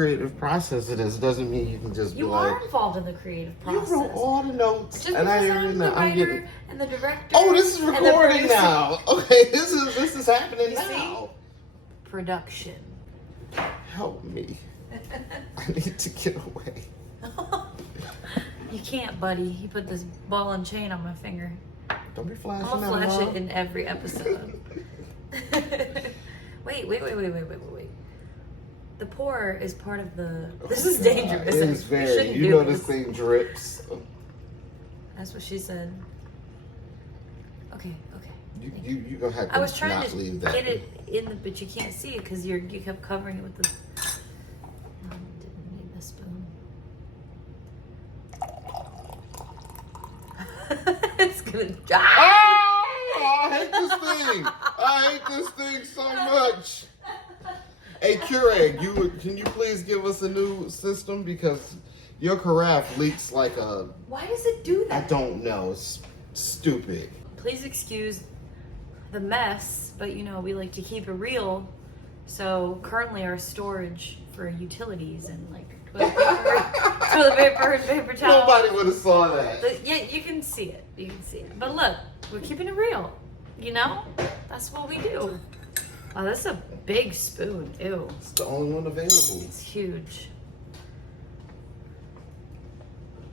creative process it is. It doesn't mean you can just be You like, are involved in the creative you process. wrote all the notes, Just and I because didn't I'm know. the I'm writer getting. and the director. Oh, this is and the recording producer. now. Okay, this is happening You now. see? Production. Help me. I need to get away. You can't, buddy. You put this ball and chain on my finger. Don't be flashing I'm gonna that, flash Mom. it in every episode. Wait. The pour is part of the. This is dangerous. It is We very. shouldn't You do know this thing drips. That's what she said. Okay. You gonna have to I was trying not to leave that. get it in the, but you can't see it because you kept covering it with the. No, I didn't need the spoon. It's gonna die. Oh, I hate this thing. I hate this thing so much. Hey, Keurig, can you please give us a new system, because your carafe leaks like a. Why does it do I that? don't know. It's stupid. Please excuse the mess, but you know we like to keep it real. So currently our storage for utilities and like toilet paper and paper towels. Nobody would have saw that. Yeah, you can see it. You can see it. But look, we're keeping it real. You know? That's what we do. Oh, that's a big spoon. Ew. It's the only one available. It's huge.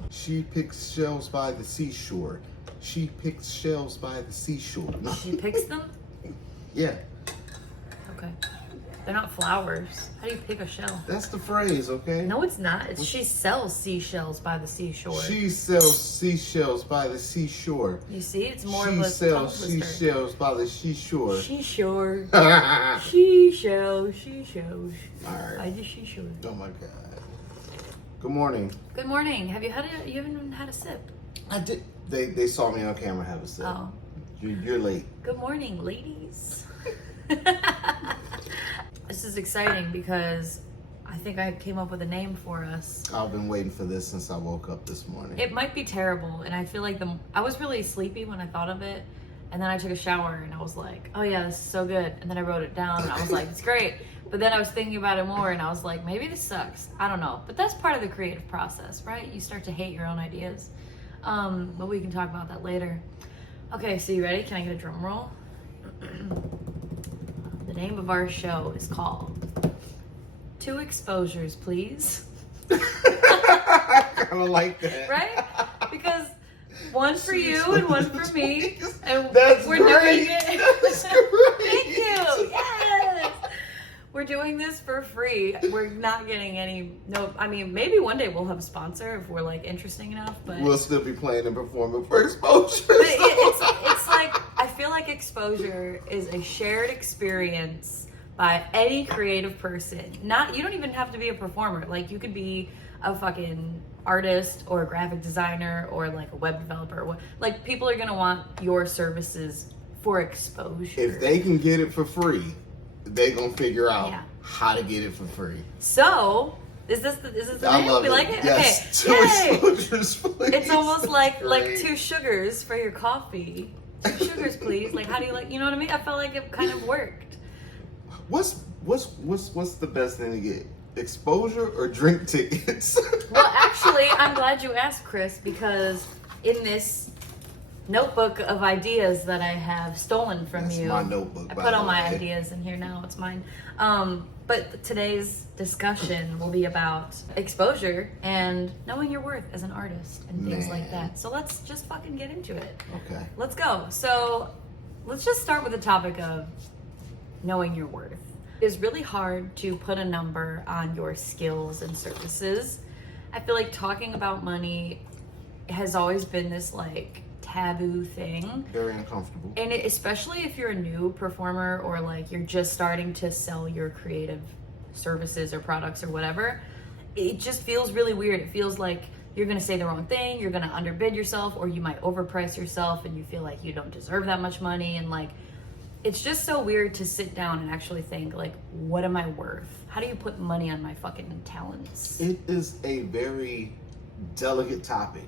She picks shells by the seashore. She picks shells by the seashore. No. She picks them? Yeah, Okay. They're not flowers. How do you pick a shell? that's the phrase, okay? No, it's not. It's she sells seashells by the seashore. She sells seashells by the seashore. You see, it's more She of a sells tongue twister. seashells by the seashore. Seashore. All Seashells. right. By the seashore. Oh my God. Good morning. Good morning. Have you had a? You haven't even had a sip. I did. They saw me on camera have a sip. Oh. You're late. Good morning, ladies. This is exciting because I think I came up with a name for us. I've been waiting for this since I woke up this morning. It might be terrible, and I feel like I was really sleepy when I thought of it, and then I took a shower and I was like, oh yeah, this is so good. And then I wrote it down and I was like, it's great. But then I was thinking about it more and I was like, maybe this sucks. I don't know. But that's part of the creative process, right? You start to hate your own ideas. But we can talk about that later. Okay, so you ready? Can I get a drum roll? The name of our show is called 2 Exposures, Please. I kind of like that. Right? Because one for you and one for me. And That's we're great. doing it. That's great. Thank you. Yes. We're doing this for free. We're not getting any. No, I mean, maybe one day we'll have a sponsor if we're like interesting enough. But We'll still be playing and performing for exposure. But it's like, I feel like exposure is a shared experience by any creative person. You don't even have to be a performer. Like, you could be a fucking artist or a graphic designer or like a web developer. Like, people are gonna want your services for exposure. If they can get it for free, they gonna figure out Yeah. how to get it for free. So, is this the I name? love We it. like it? Yes. Okay. 2 Yay! exposures, please. It's almost like Great. 2 sugars for your coffee. 2 sugars, please. Like, how do you like? You know what I mean? I felt like it kind of worked. What's the best thing to get? Exposure or drink tickets? Well, actually, I'm glad you asked, Chris, because in this notebook of ideas that I have stolen from That's you, my notebook, I by put the all my way. ideas in here now. It's mine. But today's discussion will be about exposure and knowing your worth as an artist and things like Man. that. So let's just fucking get into it. Okay. Let's go. So let's just start with the topic of knowing your worth. It's really hard to put a number on your skills and services. I feel like talking about money has always been this like taboo thing. Very uncomfortable. And especially if you're a new performer or like you're just starting to sell your creative services or products or whatever, it just feels really weird. It feels like you're going to say the wrong thing, you're going to underbid yourself, or you might overprice yourself and you feel like you don't deserve that much money. And like, it's just so weird to sit down and actually think like, what am I worth? How do you put money on my fucking talents? It is a very delicate topic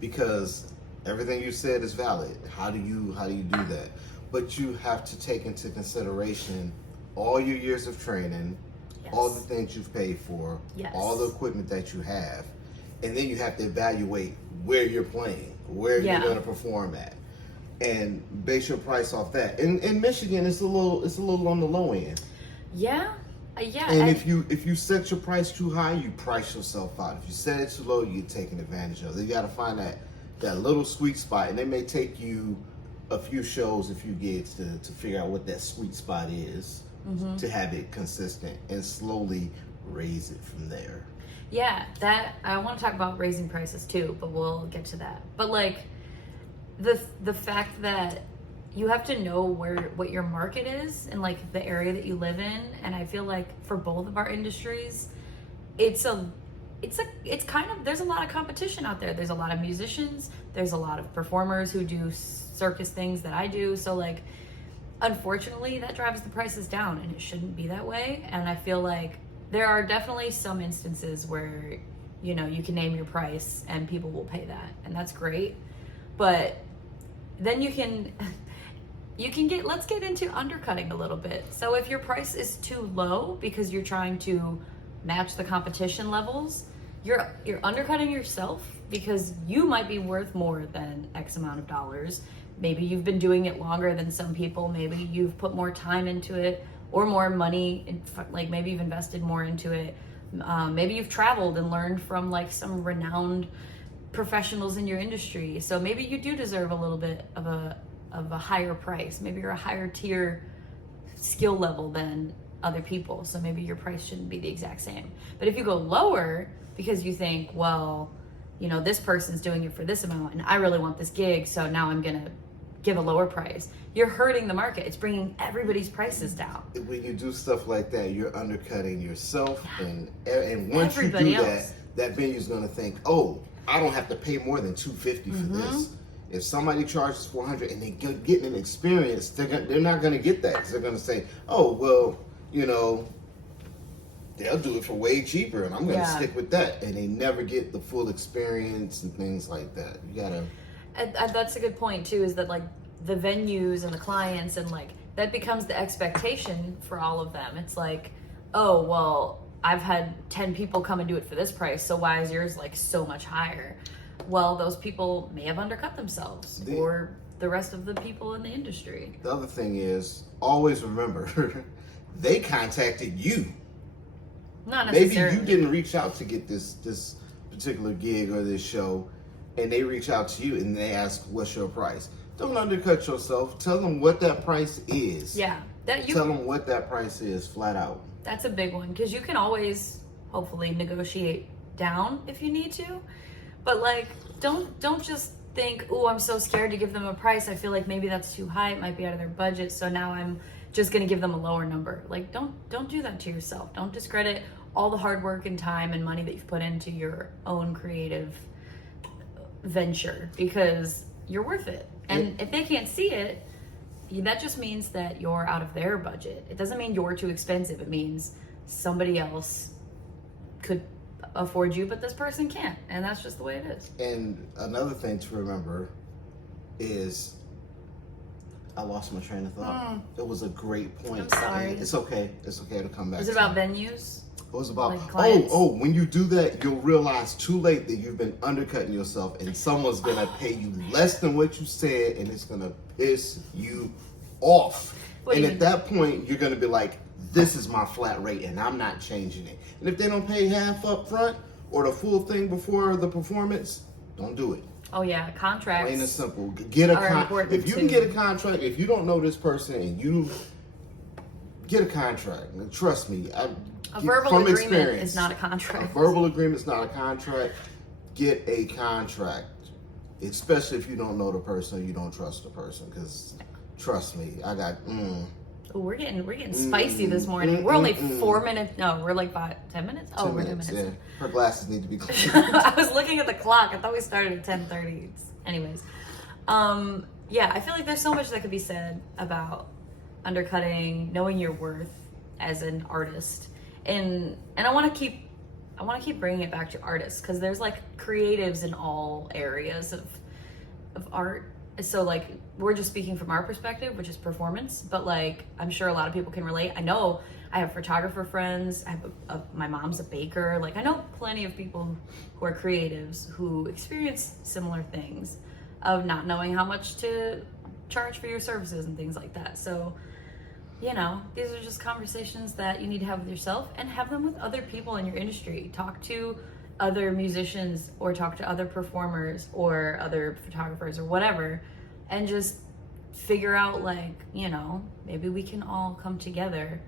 because everything you said is valid. How do you do that? But you have to take into consideration all your years of training, all the things you've paid for, Yes. all the equipment that you have, and then you have to evaluate where you're playing, where Yeah. you're going to perform at, and base your price off that. In Michigan, it's a little on the low end. Yeah. Yeah. And if you set your price too high, you price yourself out. If you set it too low, you get taken advantage of. You got to find that little sweet spot, and it may take you a few shows, a few gigs to figure out what that sweet spot is, to have it consistent and slowly raise it from there. Yeah, that I want to talk about raising prices too, but we'll get to that. But like the fact that you have to know what your market is and like the area that you live in, and I feel like for both of our industries, it's kind of, there's a lot of competition out there. There's a lot of musicians, there's a lot of performers who do circus things that I do. So like, unfortunately, that drives the prices down, and it shouldn't be that way. And I feel like there are definitely some instances where, you know, you can name your price and people will pay that, and that's great. But then you can let's get into undercutting a little bit. So if your price is too low because you're trying to match the competition levels, you're undercutting yourself, because you might be worth more than X amount of dollars. Maybe you've been doing it longer than some people. Maybe you've put more time into it, or more money, like maybe you've invested more into it. Maybe you've traveled and learned from like some renowned professionals in your industry. So maybe you do deserve a little bit of a higher price. Maybe you're a higher tier skill level than other people. So maybe your price shouldn't be the exact same. But if you go lower because you think, well, you know, this person's doing it for this amount and I really want this gig, so now I'm going to give a lower price, you're hurting the market. It's bringing everybody's prices down. When you do stuff like that, you're undercutting yourself, and once Everybody you do else. that venue's going to think, oh, I don't have to pay more than $250 for this. If somebody charges $400 and they're getting an experience, they're not going to get that, because they're going to say, oh, well, you know, they'll do it for way cheaper, and I'm going to stick with that. And they never get the full experience and things like that. You got to... And that's a good point too, is that like the venues and the clients, and like that becomes the expectation for all of them. It's like, oh, well, I've had 10 people come and do it for this price, so why is yours like so much higher? Well, those people may have undercut themselves, or the rest of the people in the industry. The other thing is, always remember, they contacted you. Not Maybe necessarily. you didn't reach out to get this particular gig or this show, and they reach out to you and they ask, what's your price? Don't undercut yourself. Tell them what that price is. Yeah, Tell them what that price is, flat out. That's a big one, because you can always hopefully negotiate down if you need to, but like don't just think, oh, I'm so scared to give them a price. I feel like maybe that's too high. It might be out of their budget, so now I'm just gonna give them a lower number. Like don't do that to yourself. Don't discredit all the hard work and time and money that you've put into your own creative venture, because you're worth it. And if they can't see it, that just means that you're out of their budget. It doesn't mean you're too expensive. It means somebody else could afford you, but this person can't. And that's just the way it is. And another thing to remember is, I lost my train of thought. It was a great point. I'm sorry. It's okay. It's okay to come back. Is it about venues? It was about, Like clients? when you do that, you'll realize too late that you've been undercutting yourself, and someone's going to pay you less than what you said, and it's going to piss you off. What do And you at mean? that point, you're going to be like, this is my flat rate, and I'm not changing it. And if they don't pay half up front or the full thing before the performance, don't do it. Oh yeah, contracts. Plain and simple. Get a are important if you can too. get a contract, if you don't know this person and you get a contract, and trust me, A verbal from agreement experience, is not a a contract. verbal agreement is not a contract. Get a contract, especially if you don't know the person or you don't trust the person. Because trust me, I got. Oh, we're getting spicy this morning. We're only 4 minutes. No, we're like 10 minutes. Oh, 2 we're 2 minutes. minutes. Yeah, her glasses need to be clean. I was looking at the clock. I thought we started at 10:30. Anyways, yeah, I feel like there's so much that could be said about undercutting, knowing your worth as an artist, and I want to keep bringing it back to artists, because there's like creatives in all areas of art, So like we're just speaking from our perspective, which is performance, but like I'm sure a lot of people can relate. I know I have photographer friends. I have my mom's a baker. Like I know plenty of people who are creatives who experience similar things of not knowing how much to charge for your services and things like that. So, you know, these are just conversations that you need to have with yourself and have them with other people in your industry. Talk to other musicians or talk to other performers or other photographers or whatever, and just figure out like, you know, maybe we can all come together.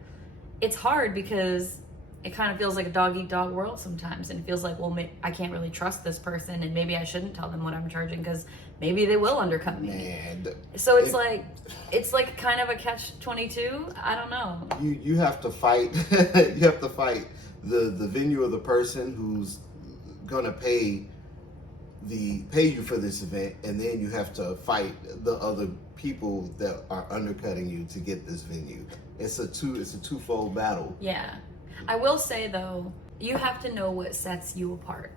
It's hard because it kind of feels like a dog eat dog world sometimes, and it feels like, well, I can't really trust this person, and maybe I shouldn't tell them what I'm charging because maybe they will undercut me. Man, So it's like kind of a catch-22. I don't know. You have to fight. You have to fight the venue or the person who's gonna pay you for this event, and then you have to fight the other people that are undercutting you to get this venue. It's a twofold battle. Yeah. I will say though, you have to know what sets you apart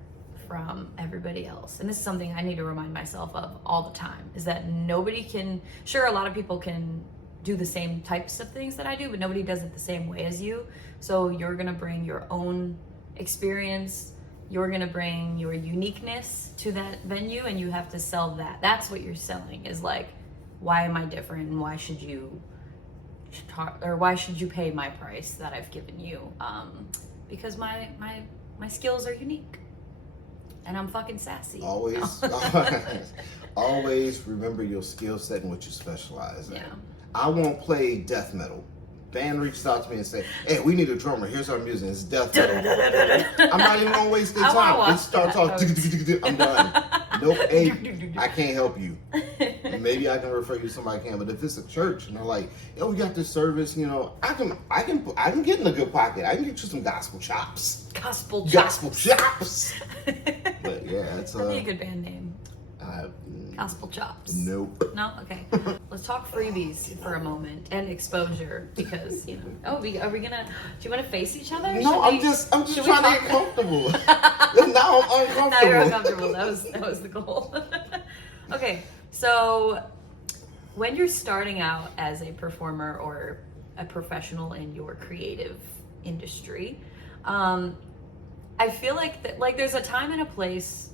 from everybody else. And this is something I need to remind myself of all the time, is that nobody can, sure, a lot of people can do the same types of things that I do, but nobody does it the same way as you. So you're gonna bring your own experience, you're gonna bring your uniqueness to that venue, and you have to sell that. That's what you're selling, is like, why am I different, and why should you pay my price that I've given you? Because my skills are unique, and I'm fucking sassy. Always, always remember your skill set and what you specialize in. Yeah. I won't play death metal. Band reaches out to me and say, "Hey, we need a drummer. Here's our music. It's death metal." I'm not even gonna waste their time. It starts off. I'm done. Nope. Hey, I can't help you. Maybe I can refer you to somebody can, but if it's a church and they're like, "Yo, we got this service," you know, I can get in a good pocket. I can get you some gospel chops. Gospel chops. Gospel chops. But yeah, it's That'd be a good band name. Gospel chops. Nope. No? Okay. Let's talk freebies for a moment and exposure, because, you know. Oh, are we gonna, do you want to face each other? No, I'm just trying to get comfortable. Now I'm uncomfortable. Now you're uncomfortable. That was the goal. Okay, so when you're starting out as a performer or a professional in your creative industry, I feel like there's a time and a place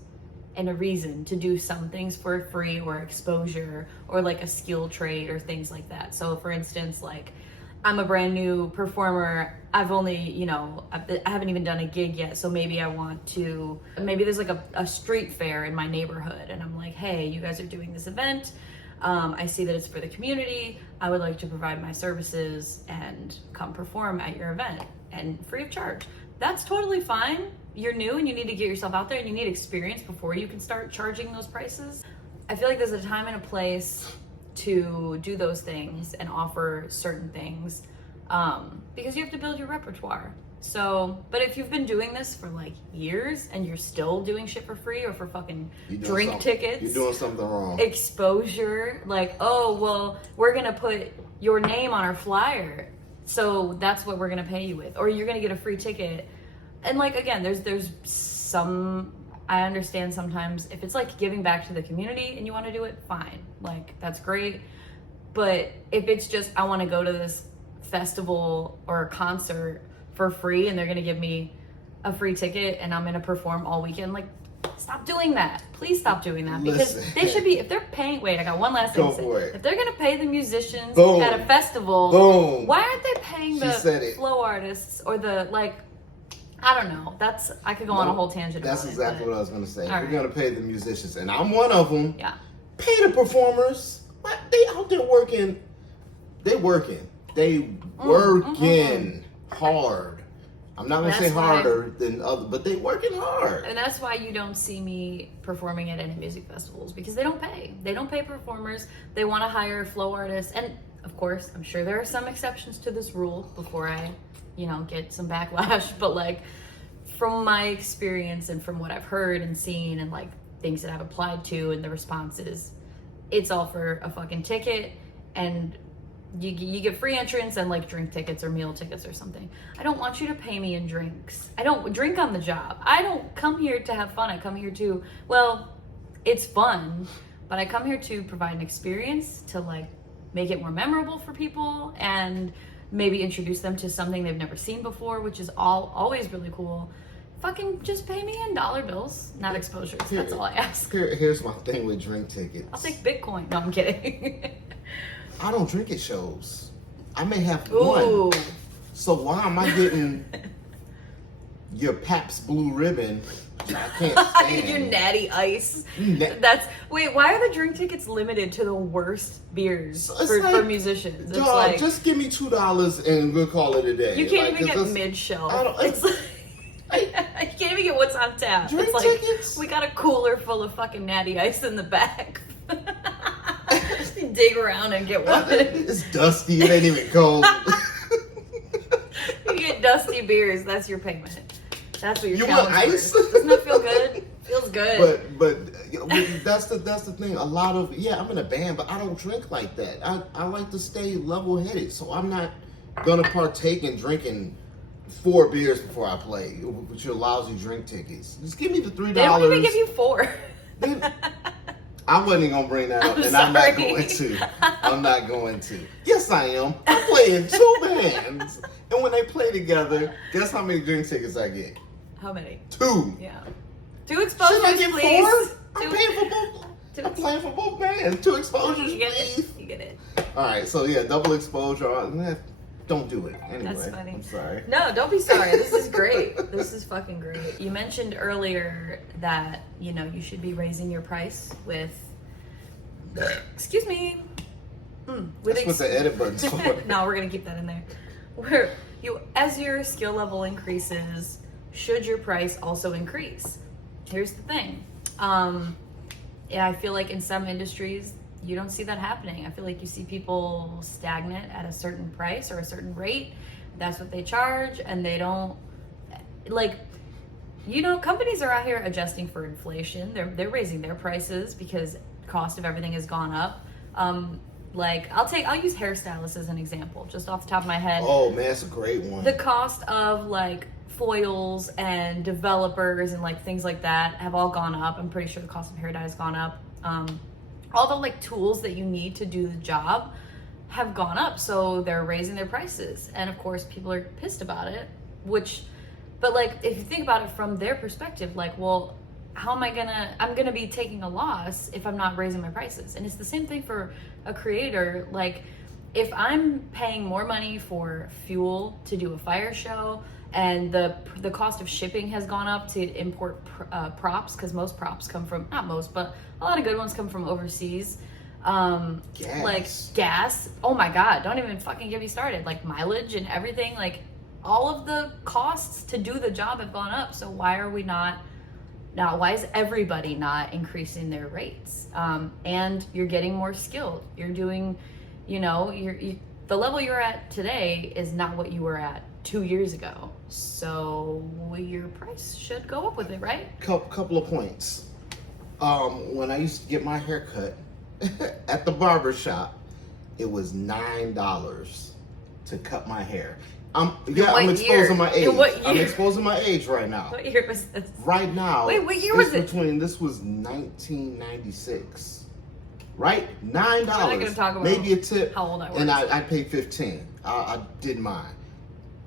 and a reason to do some things for free or exposure or like a skill trade or things like that. So for instance, like I'm a brand new performer. I've only, you know, I haven't even done a gig yet. So maybe there's like a street fair in my neighborhood, and I'm like, hey, you guys are doing this event. I see that it's for the community. I would like to provide my services and come perform at your event, and free of charge. That's totally fine. You're new and you need to get yourself out there, and you need experience before you can start charging those prices. I feel like there's a time and a place to do those things and offer certain things, because you have to build your repertoire. So, but if you've been doing this for like years and you're still doing shit for free or for fucking drink tickets, you're doing something wrong. Exposure, like, oh, well, we're gonna put your name on our flyer, so that's what we're gonna pay you with, or you're gonna get a free ticket. And like, again, there's some, I understand sometimes if it's like giving back to the community and you want to do it, fine, like that's great. But if it's just, I want to go to this festival or a concert for free and they're going to give me a free ticket and I'm going to perform all weekend, like, stop doing that. Please stop doing that. Because they should be, if they're paying, wait, I got one last thing to say. If they're going to pay the musicians at a festival, why aren't they paying the flow artists or the, like, I don't know. I could go on a whole tangent about it. That's exactly what I was going to say. We're going to pay the musicians, and I'm one of them. Yeah. Pay the performers. What? They out there working. They working. Hard. I'm not going to say harder than other, but they working hard. And that's why you don't see me performing at any music festivals, because they don't pay. They don't pay performers. They want to hire flow artists. And of course, I'm sure there are some exceptions to this rule before I, you know, get some backlash, but like from my experience and from what I've heard and seen and like things that I've applied to and the responses, it's all for a fucking ticket, and you get free entrance and like drink tickets or meal tickets or something. I don't want you to pay me in drinks. I don't drink on the job. I don't come here to have fun. I come here to, well, it's fun, but I come here to provide an experience to like make it more memorable for people and maybe introduce them to something they've never seen before, which is always really cool. Fucking just pay me in dollar bills, not exposures. That's all I ask. Here's my thing with drink tickets. I'll take Bitcoin. No, I'm kidding. I don't drink at shows. I may have Ooh. one. So why am I getting your Pabst Blue Ribbon? I can't stand. Your Natty Ice. Na- Wait, why are the drink tickets limited to the worst beers It's for like, musicians? It's Dog, like, just give me $2 and we'll call it a day. you can't Like, even it's get mid-shelf. I don't- It's like, you can't even get what's on tap. Drink It's like, tickets? we got a cooler full of fucking Natty Ice in the back. You dig around and get one. It's dusty. It ain't even cold. You get dusty beers. That's your payment. That's what you're You want challenged ice? for. Doesn't that feel good? Feels good. But you know, that's the thing. A lot of I'm in a band, but I don't drink like that. I like to stay level headed, so I'm not gonna partake in drinking 4 beers before I play with your lousy drink tickets. Just give me the $3. They don't even give you 4. I wasn't even gonna bring that up, and I'm not going to. I'm not going to. Yes, I am. I play in 2 bands, and when they play together, guess how many drink tickets I get? How many? 2. Yeah. 2 exposures, Should I get please. 4? I'm 2. paying for both. Two. I'm playing for both bands. 2 exposures, You get please. it. You get it. All right, so yeah, double exposure. Don't do it. Anyway, That's funny. I'm sorry. No, don't be sorry. This is great. This is fucking great. You mentioned earlier that, you should be raising your price with, excuse me. That's what the edit button's for. No, we're going to keep that in there. As your skill level increases, should your price also increase? Here's the thing. I feel like in some industries, you don't see that happening. I feel like you see people stagnant at a certain price or a certain rate. That's what they charge, and they don't companies are out here adjusting for inflation. They're raising their prices because cost of everything has gone up. I'll use hairstylists as an example, just off the top of my head. Oh man, that's a great one. The cost of foils and developers and things like that have all gone up. I'm pretty sure the cost of hair dye has gone up. All the tools that you need to do the job have gone up, so they're raising their prices, and of course people are pissed about it. But if you think about it from their perspective, well, how am I'm gonna be taking a loss if I'm not raising my prices. And it's the same thing for a creator. If I'm paying more money for fuel to do a fire show, and the cost of shipping has gone up to import props, because most props come from, not most, but a lot of good ones come from overseas. Gas. Gas. Oh my God, don't even fucking get me started. Mileage and everything, all of the costs to do the job have gone up. So why is everybody not increasing their rates? And you're getting more skilled. You're doing, the level you're at today is not what you were at 2 years ago. So your price should go up with it, right? Couple of points. When I used to get my hair cut at the barber shop, it was $9 to cut my hair. I'm exposing my age. I'm exposing my age right now. What year was this? Right now. Wait, what year was it? This was 1996. Right? $9. We're not gonna talk about maybe a tip. how old I was. And I paid 15. I did mine.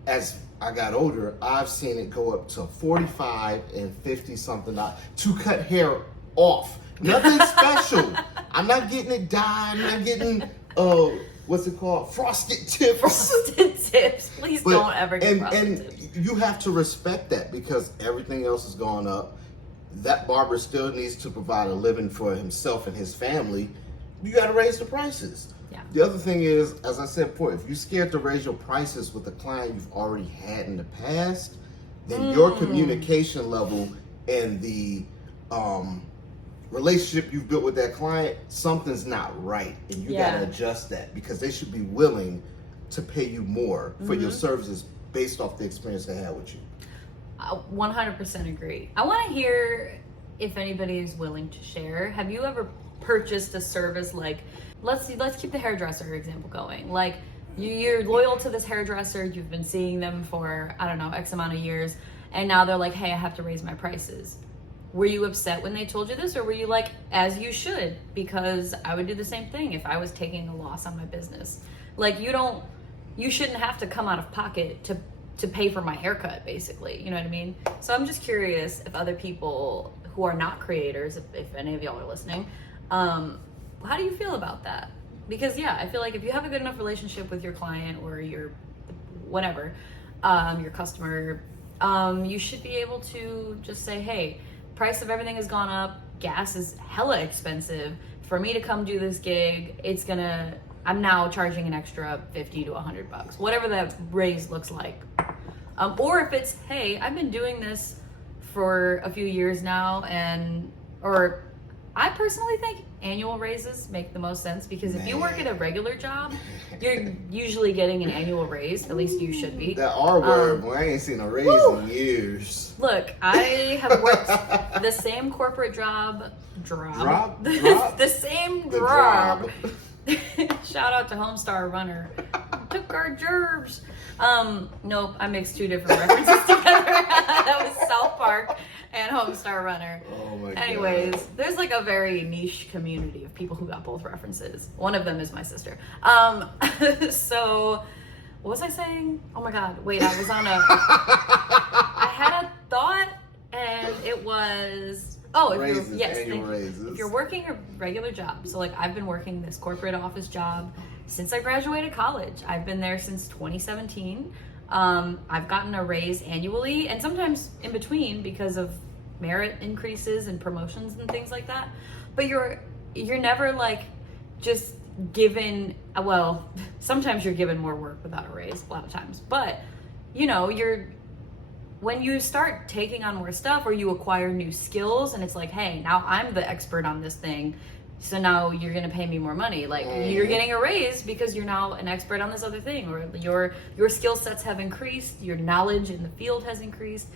As I got older, I've seen it go up to 45 and 50 something to cut hair off. Nothing special. I'm not getting it dyed. I'm not getting what's it called? Frosted tips. Frosted tips. Please don't ever get frosted tips. And you have to respect that, because everything else has gone up. That barber still needs to provide a living for himself and his family. You got to raise the prices. Yeah. The other thing is, as I said before, if you're scared to raise your prices with a client you've already had in the past, then your communication level and the relationship you've built with that client, something's not right, and you got to adjust that, because they should be willing to pay you more for your services based off the experience they had with you. 100% agree. I want to hear if anybody is willing to share. Have you ever purchased a service let's keep the hairdresser example going. You're loyal to this hairdresser, you've been seeing them for, I don't know, X amount of years, and now they're like, hey, I have to raise my prices. were you upset when they told you this, or were you like, as you should, because I would do the same thing if I was taking a loss on my business? Like, you shouldn't have to come out of pocket to pay for my haircut, basically. You know what I mean? So I'm just curious if other people who are not creators, if any of y'all are listening, how do you feel about that? Because yeah, I feel like if you have a good enough relationship with your client or your whatever, your customer, you should be able to just say, hey, price of everything has gone up, gas is hella expensive. For me to come do this gig, I'm now charging an extra $50 to $100, whatever that raise looks like. Or if it's, hey, I've been doing this for a few years now, or I personally think annual raises make the most sense, because if you work at a regular job, you're usually getting an annual raise. At least you should be. That R word, boy, I ain't seen a raise in years. Look, I have worked the same corporate job. The same job. Shout out to Homestar Runner. Took our gerbs. Nope, I mixed two different references together. That was South Park and Homestar Runner. Oh my god. Anyways, there's like a very niche community of people who got both references. One of them is my sister. So what was I saying? Oh my god, wait, I had a thought, and it was raises, annual raises. If you're working a regular job, so like I've been working this corporate office job since I graduated college. I've been there since 2017. I've gotten a raise annually, and sometimes in between because of merit increases and promotions and things like that. But you're never like just given, well, sometimes you're given more work without a raise a lot of times. But you know, when you start taking on more stuff or you acquire new skills, and it's like, hey, now I'm the expert on this thing, so now you're going to pay me more money. Like, you're getting a raise because you're now an expert on this other thing, or your skill sets have increased, your knowledge in the field has increased.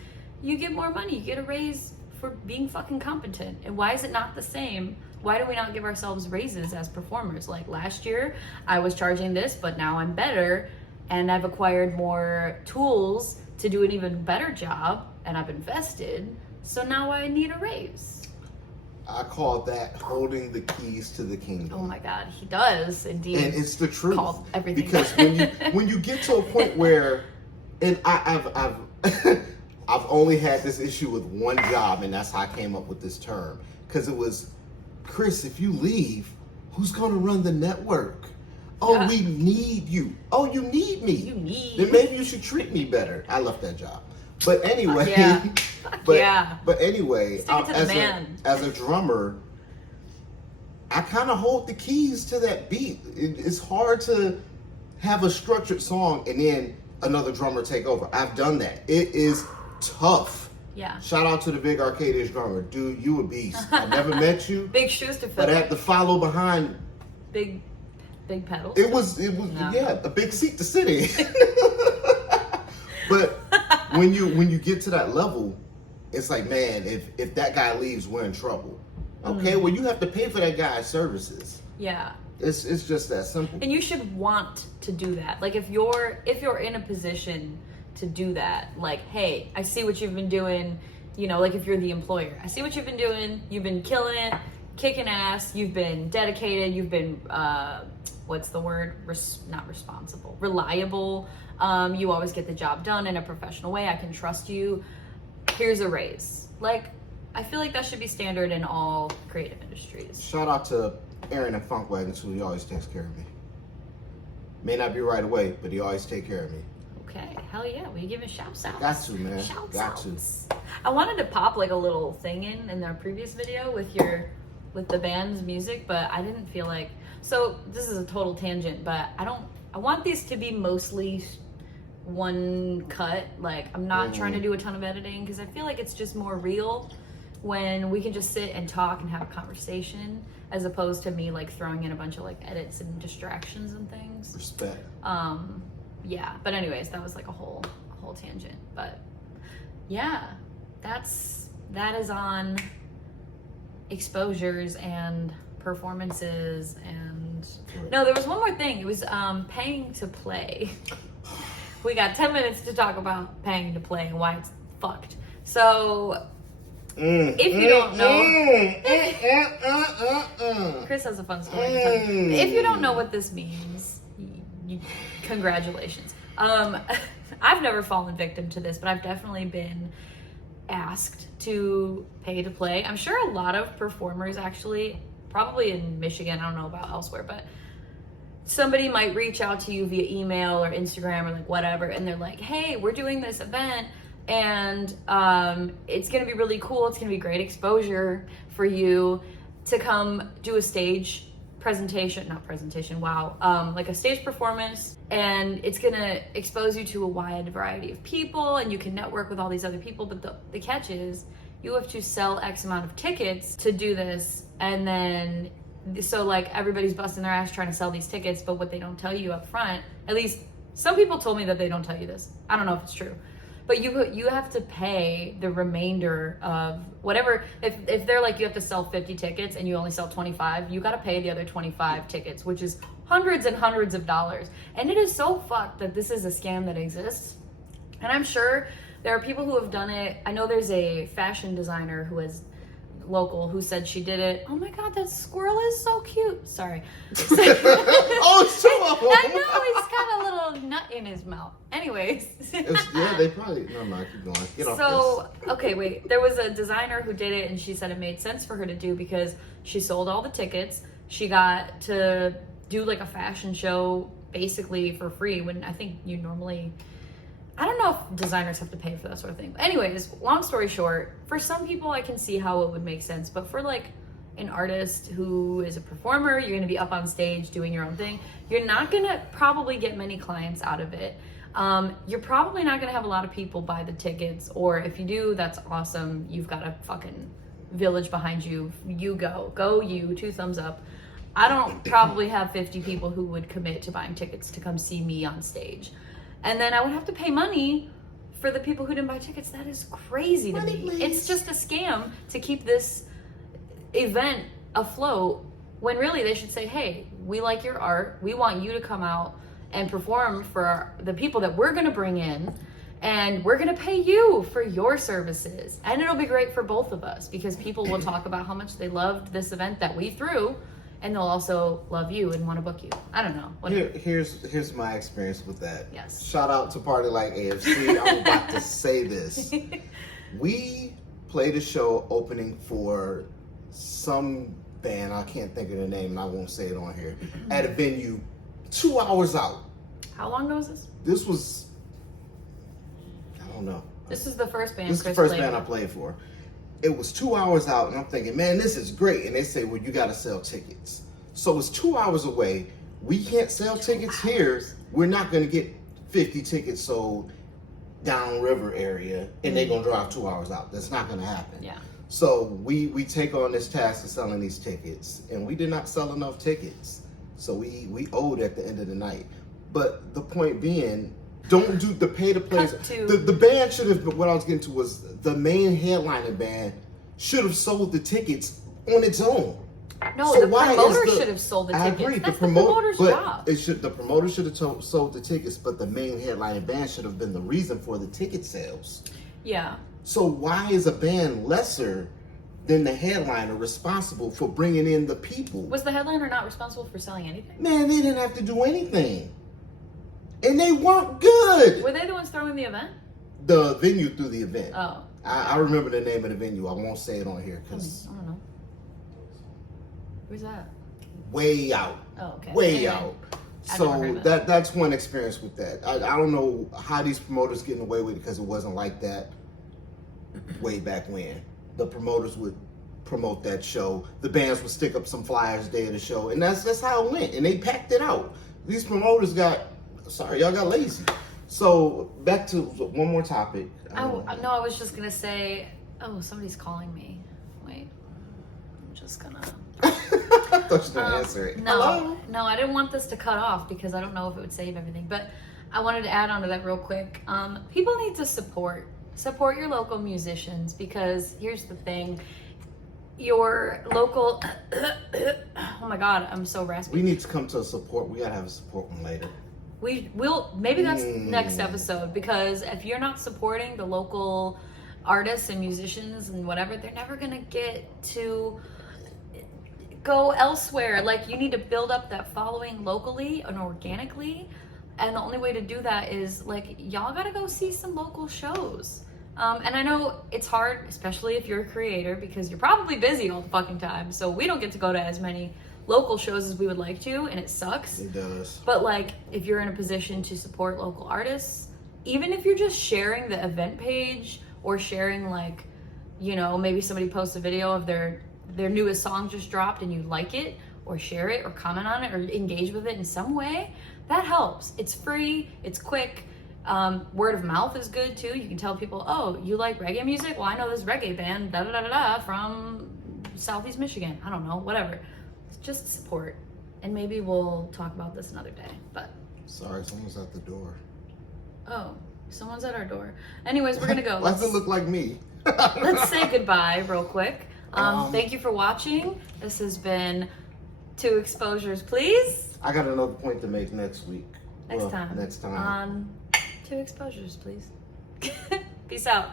You get more money. You get a raise for being fucking competent. And why is it not the same? Why do we not give ourselves raises as performers? Like, last year I was charging this, but now I'm better, and I've acquired more tools to do an even better job, and I've invested, so now I need a raise. I call that holding the keys to the kingdom. Oh my God, he does indeed. And it's the truth. Call everything. Because when you get to a point where, and I've I've only had this issue with one job, and that's how I came up with this term. Because it was, Chris, if you leave, who's going to run the network? Oh, yeah. We need you. Oh, you need me. Then maybe you should treat me better. I left that job. But anyway, but anyway, as a drummer, I kind of hold the keys to that beat. It's hard to have a structured song and then another drummer take over. I've done that. It is tough. Yeah. Shout out to the big Arcadius drummer. Dude, you a beast. I never met you. Big shoes to fill. But I had to follow behind. Big pedals. It was a big seat to sit in. But when you get to that level, it's like, man, if that guy leaves, we're in trouble. Okay, well, you have to pay for that guy's services. Yeah. It's just that simple. And you should want to do that. Like, if you're in a position to do that, like, hey, I see what you've been doing. You know, like, if you're the employer, I see what you've been doing. You've been killing it, kicking ass. You've been dedicated. You've been what's the word? Not responsible. Reliable. You always get the job done in a professional way. I can trust you. Here's a raise. Like, I feel like that should be standard in all creative industries. Shout out to Aaron and Funk Wagons, who he always takes care of me. May not be right away, but he always take care of me. Okay, hell yeah, we giving shouts out. Got to, man. Got to. I wanted to pop like a little thing in their previous video with the band's music, but I didn't feel like. So this is a total tangent, but I want these to be mostly one cut. Like, I'm not trying to do a ton of editing, because I feel like it's just more real when we can just sit and talk and have a conversation, as opposed to me like throwing in a bunch of like edits and distractions and things. Respect. Yeah, but anyways, that was like a whole tangent. But yeah, that is on exposures and performances. And no, there was one more thing. It was paying to play. We got 10 minutes to talk about paying to play and why it's fucked. So If you don't know, Chris has a fun story to tell you. If you don't know what this means, congratulations. I've never fallen victim to this, but I've definitely been asked to pay to play. I'm sure a lot of performers actually, probably in Michigan, I don't know about elsewhere, but somebody might reach out to you via email or Instagram or like whatever, and they're like, hey, we're doing this event and it's gonna be really cool, it's gonna be great exposure for you to come do a stage like a stage performance, and it's gonna expose you to a wide variety of people and you can network with all these other people, but the catch is you have to sell X amount of tickets to do this, and then so like everybody's busting their ass trying to sell these tickets, but what they don't tell you up front, at least some people told me that they don't tell you this, I don't know if it's true, but you have to pay the remainder of whatever. If they're like you have to sell 50 tickets and you only sell 25, you got to pay the other 25 tickets, which is hundreds and hundreds of dollars. And it is so fucked that this is a scam that exists. And I'm sure there are people who have done it. I know there's a fashion designer who is local who said she did it. Oh my god, that squirrel is so cute. Sorry. Oh, so I know, he's got a little nut in his mouth. Anyways. Yeah, they probably. No, keep going. Get off So, okay, wait. There was a designer who did it, and she said it made sense for her to do because she sold all the tickets. She got to do like a fashion show basically for free when I think you normally. I don't know if designers have to pay for that sort of thing. But anyways, long story short, for some people I can see how it would make sense, but for like an artist who is a performer, you're gonna be up on stage doing your own thing, you're not gonna probably get many clients out of it. You're probably not gonna have a lot of people buy the tickets, or if you do, that's awesome. You've got a fucking village behind you. You go you, 2 thumbs up. I don't probably have 50 people who would commit to buying tickets to come see me on stage. And then I would have to pay money for the people who didn't buy tickets. That is crazy to me. Please. It's just a scam to keep this event afloat, when really they should say, hey, we like your art. We want you to come out and perform for the people that we're going to bring in, and we're going to pay you for your services. And it'll be great for both of us because people will talk about how much they loved this event that we threw, and they'll also love you and want to book you. I don't know. Here's my experience with that. Yes. Shout out to Party Like AFC. I'm about to say this. We played a show opening for some band, I can't think of the name and I won't say it on here, at a venue 2 hours out. How long ago was this? This was, I don't know. This is the first band. This is the first band I played for. It was 2 hours out, and I'm thinking, man, this is great. And they say, well, you got to sell tickets. So it's 2 hours away. We can't sell tickets here. We're not going to get 50 tickets sold downriver area, and they're going to drive 2 hours out. That's not going to happen. Yeah. So we take on this task of selling these tickets, and we did not sell enough tickets. So we owed at the end of the night. But the point being, don't do the pay to play. The band should have, what I was getting to was the main headlining band should have sold the tickets on its own. No, so the promoter should have sold the tickets. I agree. That's the promoter's job. The promoter should have sold the tickets, but the main headlining band should have been the reason for the ticket sales. Yeah. So why is a band lesser than the headliner responsible for bringing in the people? Was the headliner not responsible for selling anything? Man, they didn't have to do anything. And they weren't good. Were they the ones throwing the event? The venue threw the event. Oh. I remember the name of the venue. I won't say it on here because I don't know. Where's that? Way out. Oh, okay. Way anyway, out. I've never So heard of that's one experience with that. I don't know how these promoters getting away with it because it wasn't like that way back when. The promoters would promote that show. The bands would stick up some flyers day of the show, and that's how it went. And they packed it out. These promoters y'all got lazy. So back to one more topic. I was just gonna say, oh, somebody's calling me. Wait, I'm just gonna. I thought you were gonna answer it. Hello? No, I didn't want this to cut off because I don't know if it would save everything. But I wanted to add on to that real quick. People need to support your local musicians because here's the thing. Your local oh my god, I'm so raspy. We need to come to a support. We gotta have a support one later. Maybe that's next episode, because if you're not supporting the local artists and musicians and whatever, they're never gonna get to go elsewhere. Like, you need to build up that following locally and organically, and the only way to do that is like, y'all gotta go see some local shows. And I know it's hard, especially if you're a creator, because you're probably busy all the fucking time, so we don't get to go to as many local shows as we would like to, and it sucks. It does. But like, if you're in a position to support local artists, even if you're just sharing the event page or sharing, like, you know, maybe somebody posts a video of their newest song just dropped and you like it, or share it or comment on it or engage with it in some way, that helps. It's free, it's quick. Word of mouth is good too. You can tell people, oh, you like reggae music? Well, I know this reggae band, da da da da da, from Southeast Michigan. I don't know, whatever. Just support, and maybe we'll talk about this another day. But Sorry, someone's at the door. oh, someone's at our door. Anyways, we're gonna go. Why does it look like me? Let's say goodbye real quick. Thank you for watching. This has been 2 Exposures, Please. I got another point to make next week. Next time. 2 Exposures, Please. Peace out.